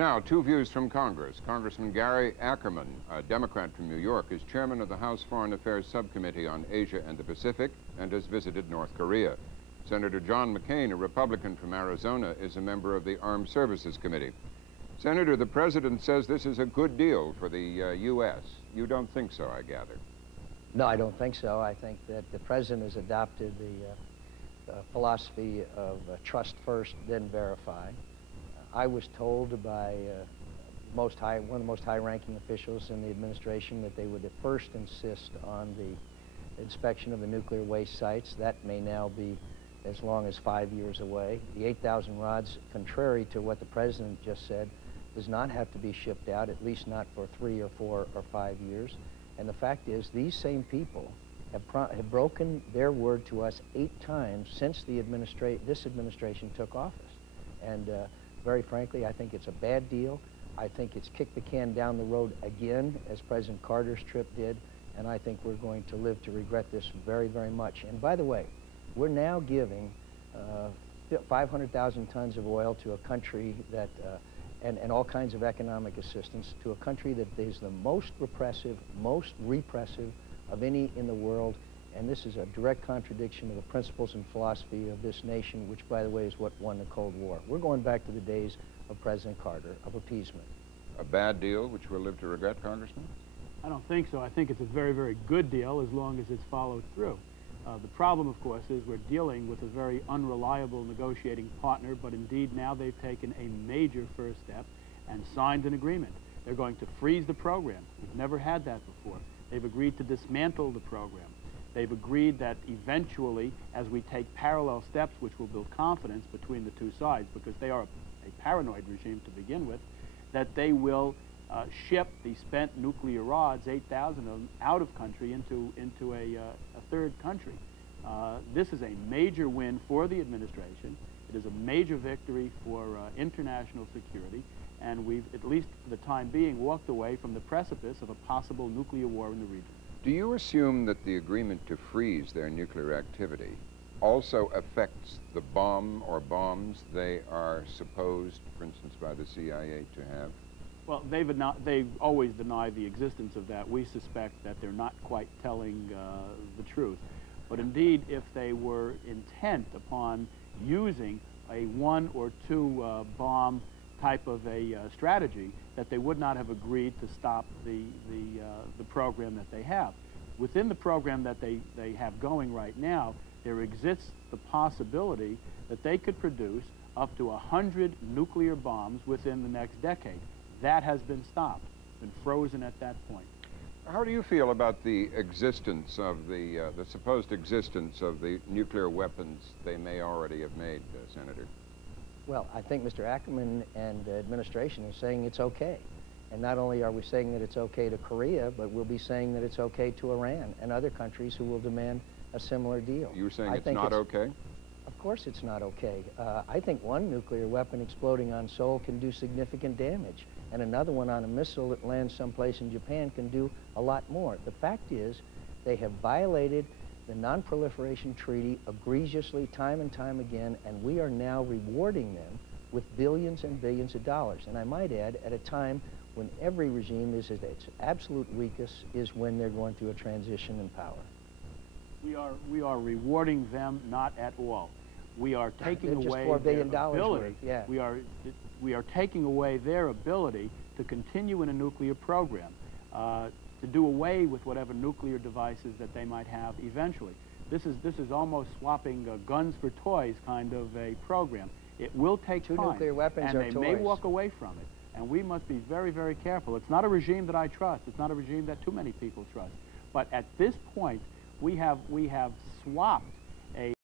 Now, two views from Congress. Congressman Gary Ackerman, a Democrat from New York, is chairman of the House Foreign Affairs Subcommittee on Asia and the Pacific and has visited North Korea. Senator John McCain, a Republican from Arizona, is a member of the Armed Services Committee. Senator, the president says this is a good deal for the U.S. You don't think so, I gather? No, I don't think so. I think that the president has adopted the philosophy of trust first, then verify. I was told by one of the most high-ranking officials in the administration that they would at first insist on the inspection of the nuclear waste sites. That may now be as long as 5 years away. The 8,000 rods, contrary to what the president just said, does not have to be shipped out, at least not for 3 or 4 or 5 years. And the fact is, these same people have broken their word to us 8 times since this administration took office. And very frankly, I think it's a bad deal. I think it's kicked the can down the road again, as President Carter's trip did, and I think we're going to live to regret this very, very much. And by the way, we're now giving 500,000 tons of oil to a country that, and all kinds of economic assistance to a country that is the most repressive of any in the world. And this is a direct contradiction of the principles and philosophy of this nation, which, by the way, is what won the Cold War. We're going back to the days of President Carter, of appeasement. A bad deal, which we'll live to regret, Congressman? I don't think so. I think it's a very, very good deal as long as it's followed through. The problem, of course, is we're dealing with a very unreliable negotiating partner, but indeed now they've taken a major first step and signed an agreement. They're going to freeze the program. We've never had that before. They've agreed to dismantle the program. They've agreed that eventually, as we take parallel steps which will build confidence between the two sides, because they are a paranoid regime to begin with, that they will ship the spent nuclear rods, 8,000 of them, out of country into a third country. This is a major win for the administration. It is a major victory for international security, and we've, at least for the time being, walked away from the precipice of a possible nuclear war in the region. Do you assume that the agreement to freeze their nuclear activity also affects the bomb or bombs they are supposed, for instance, by the CIA to have? Well, they've always denied the existence of that. We suspect that they're not quite telling the truth. But indeed, if they were intent upon using a 1 or 2 bomb type of a strategy, that they would not have agreed to stop the program that they have. Within the program that they have going right now, there exists the possibility that they could produce up to 100 nuclear bombs within the next decade. That has been stopped, been frozen at that point. How do you feel about the existence of the supposed existence of the nuclear weapons they may already have made, Senator? Well, I think Mr. Ackerman and the administration are saying it's okay. And not only are we saying that it's okay to Korea, but we'll be saying that it's okay to Iran and other countries who will demand a similar deal. You're saying it's not okay? Of course it's not okay. I think one nuclear weapon exploding on Seoul can do significant damage, and another one on a missile that lands someplace in Japan can do a lot more. The fact is, they have violated the Non-Proliferation Treaty egregiously time and time again, and we are now rewarding them with billions and billions of dollars. And I might add, at a time when every regime is at its absolute weakest is when they're going through a transition in power. We are rewarding them not at all. We are taking away $4 billion their ability. Worth, yeah. We are taking away their ability to continue in a nuclear program, to do away with whatever nuclear devices that they might have eventually. This is almost swapping guns for toys kind of a program. It will take time, nuclear weapons and are they toys. may walk away from it. And we must be very, very careful. It's not a regime that I trust. It's not a regime that too many people trust. But at this point, we have swapped a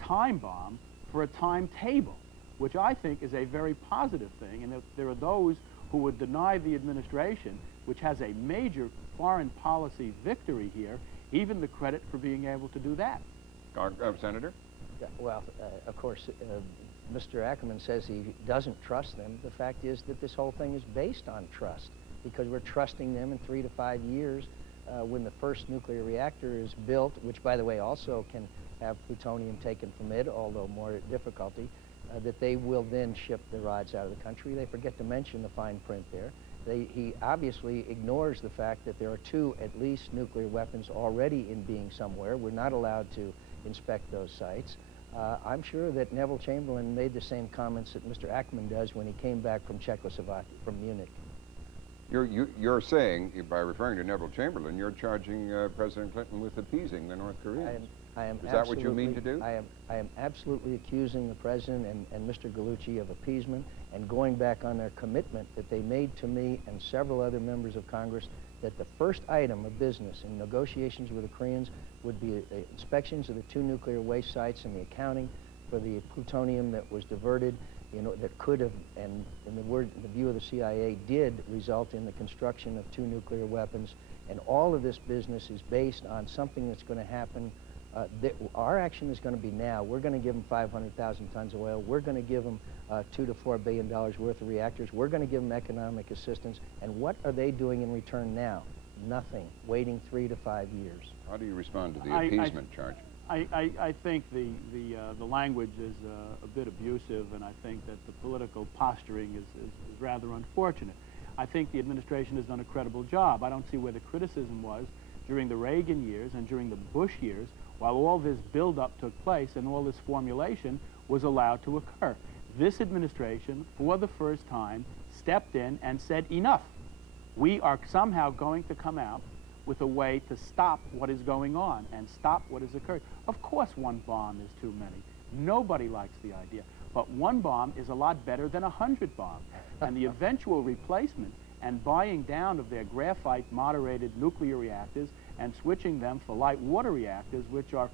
time bomb for a timetable, which I think is a very positive thing. And there are those who would deny the administration, which has a major foreign policy victory here, even the credit for being able to do that. Senator? Yeah, well, of course, Mr. Ackerman says he doesn't trust them. The fact is that this whole thing is based on trust, because we're trusting them in 3 to 5 years when the first nuclear reactor is built, which, by the way, also can have plutonium taken from it, although more difficulty. that they will then ship the rods out of the country. They forget to mention the fine print there. He obviously ignores the fact that there are 2, at least, nuclear weapons already in being somewhere. We're not allowed to inspect those sites. I'm sure that Neville Chamberlain made the same comments that Mr. Ackerman does when he came back from Czechoslovakia, from Munich. You're saying, by referring to Neville Chamberlain, you're charging President Clinton with appeasing the North Koreans. Is that what you mean to do? I am absolutely accusing the President and Mr. Gallucci of appeasement and going back on their commitment that they made to me and several other members of Congress that the first item of business in negotiations with the Koreans would be inspections of the 2 nuclear waste sites and the accounting for the plutonium that was diverted, that could have, and in the view of the CIA, did result in the construction of 2 nuclear weapons. And all of this business is based on something that's going to happen. Our action is going to be now. We're going to give them 500,000 tons of oil. We're going to give them $2 to $4 billion worth of reactors. We're going to give them economic assistance. And what are they doing in return now? Nothing. Waiting 3 to 5 years. How do you respond to the appeasement charge? I think the language is a bit abusive, and I think that the political posturing is rather unfortunate. I think the administration has done a credible job. I don't see where the criticism was during the Reagan years and during the Bush years, while all this buildup took place and all this formulation was allowed to occur. This administration, for the first time, stepped in and said, enough. We are somehow going to come out with a way to stop what is going on and stop what has occurred. Of course, 1 bomb is too many. Nobody likes the idea. But 1 bomb is a lot better than 100 bombs. And the eventual replacement and buying down of their graphite moderated nuclear reactors and switching them for light water reactors, which are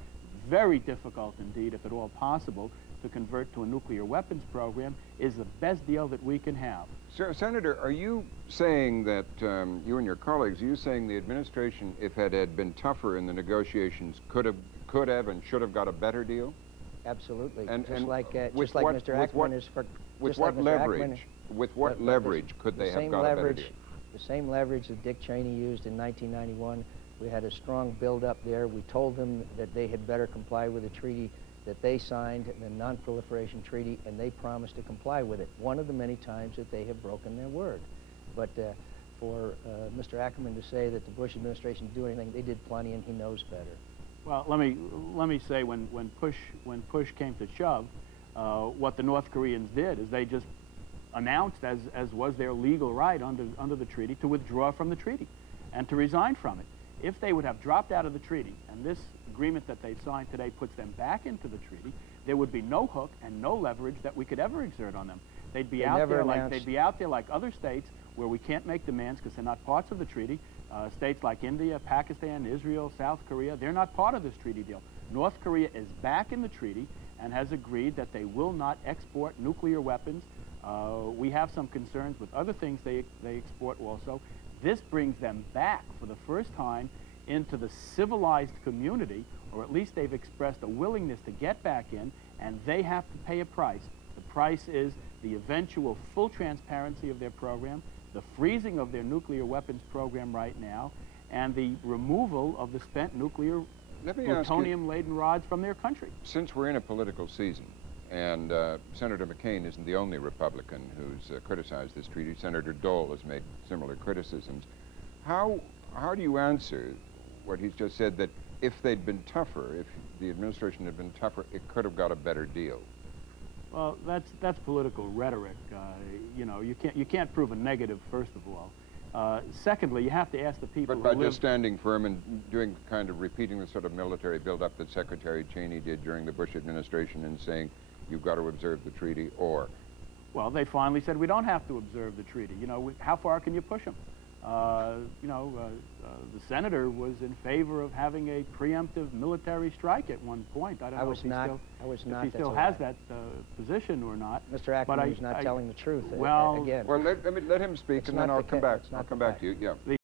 very difficult indeed, if at all possible, to convert to a nuclear weapons program, is the best deal that we can have. Senator, are you saying that, you and your colleagues, are you saying the administration, if it had been tougher in the negotiations, could have and should have got a better deal? Absolutely. And like Mr. Ackerman is for... With what leverage? With what leverage could they have got a better deal? The same leverage that Dick Cheney used in 1991. We had a strong build-up there. We told them that they had better comply with the treaty that they signed, the non-proliferation treaty, and they promised to comply with it. One of the many times that they have broken their word. But for Mr. Ackerman to say that the Bush administration didn't do anything, they did plenty, and he knows better. Well, let me say, when push came to shove, what the North Koreans did is they just announced, as was their legal right under the treaty, to withdraw from the treaty and to resign from it. If they would have dropped out of the treaty, and this agreement that they signed today puts them back into the treaty, there would be no hook and no leverage that we could ever exert on them. They'd be out there like other states where we can't make demands because they're not parts of the treaty. States like India, Pakistan, Israel, South Korea, they're not part of this treaty deal. North Korea is back in the treaty and has agreed that they will not export nuclear weapons. We have some concerns with other things they export also. This brings them back for the first time into the civilized community, or at least they've expressed a willingness to get back in, and they have to pay a price. The price is the eventual full transparency of their program, the freezing of their nuclear weapons program right now, and the removal of the spent nuclear plutonium-laden rods from their country. Since we're in a political season, and Senator McCain isn't the only Republican who's criticized this treaty, Senator Dole has made similar criticisms, how do you answer what he's just said, that if they'd been tougher, if the administration had been tougher, it could have got a better deal? Well, that's political rhetoric. You know, you can't prove a negative, first of all. Secondly, you have to ask the people. But by just standing firm and doing kind of repeating the sort of military buildup that Secretary Cheney did during the Bush administration and saying you've got to observe the treaty, or? Well, they finally said we don't have to observe the treaty. You know, how far can you push them? The senator was in favor of having a preemptive military strike at one point. I don't know if he still has that position or not. Mr. Ackerman is not telling the truth. Well, again. Well, let him speak, and then I'll come back to you. Yeah.